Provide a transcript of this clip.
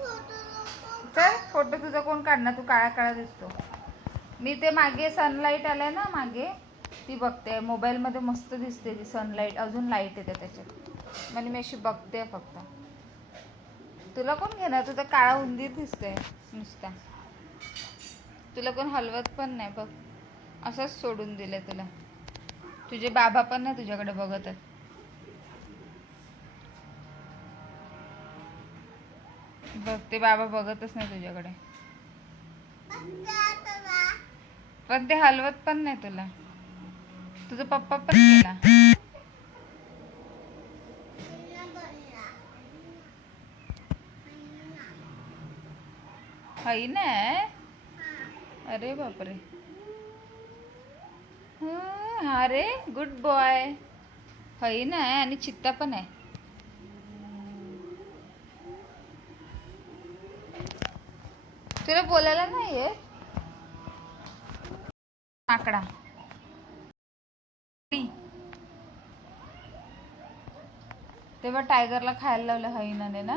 चल फोटो तुझा कोण काढणार, तू काळा काळा दिसतो. मी ते मागे सनलाईट आलंय ना मागे, ती बघते मोबाईल मध्ये, मस्त दिसते ती सनलाईट, अजून लाईट येते त्याच्यात, म्हणजे मी अशी बघते फक्त. तुला कोण घेणार, तुझा काळा उंदीर दिसतोय नुसता, तुला कोण हलवत पण नाही बघ, असंच सोडून दिलंय तुला. तुझे बाबा पण नाही तुझ्याकडे बघत आहेत. बघ ते बाबा बघतच नाही तुझ्याकडे, पण ते हलवत पण नाही तुला. तुझा पप्पा पण गेला. हाई ना, अरे बापरे. हा रे, गुड बॉय. हाई ना, आणि चित्ता पण आहे. तुला बोलायला नाहीये आकडा. तेव्हा टायगरला खायला लावलं हाईनाने ना.